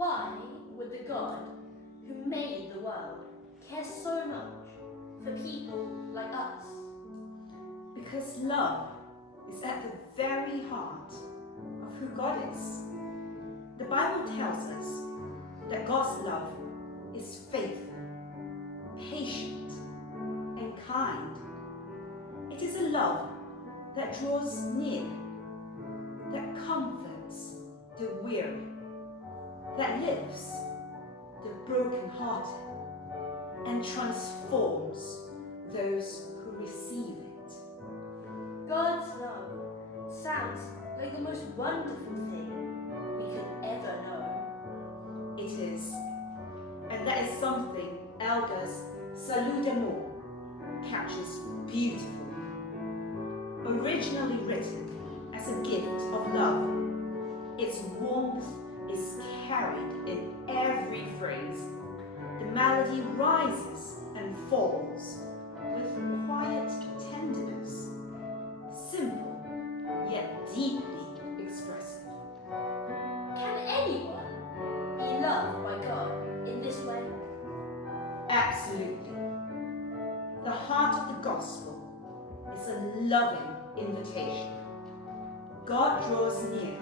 Why would the God who made the world care so much for people like us? Because love is at the very heart of who God is. The Bible tells us that God's love is faithful, patient, and kind. It is a love that draws near, that comforts the weary, that lifts the brokenhearted, and transforms those who receive it. God's love sounds like the most wonderful thing we could ever know. It is, and that is something Elder's Salut d'amour captures beautifully. Originally written as a gift of love, its warmth is carried in every phrase. The melody rises and falls with quiet tenderness, simple yet deeply expressive. Can anyone be loved by God in this way? Absolutely. The heart of the gospel is a loving invitation. God draws near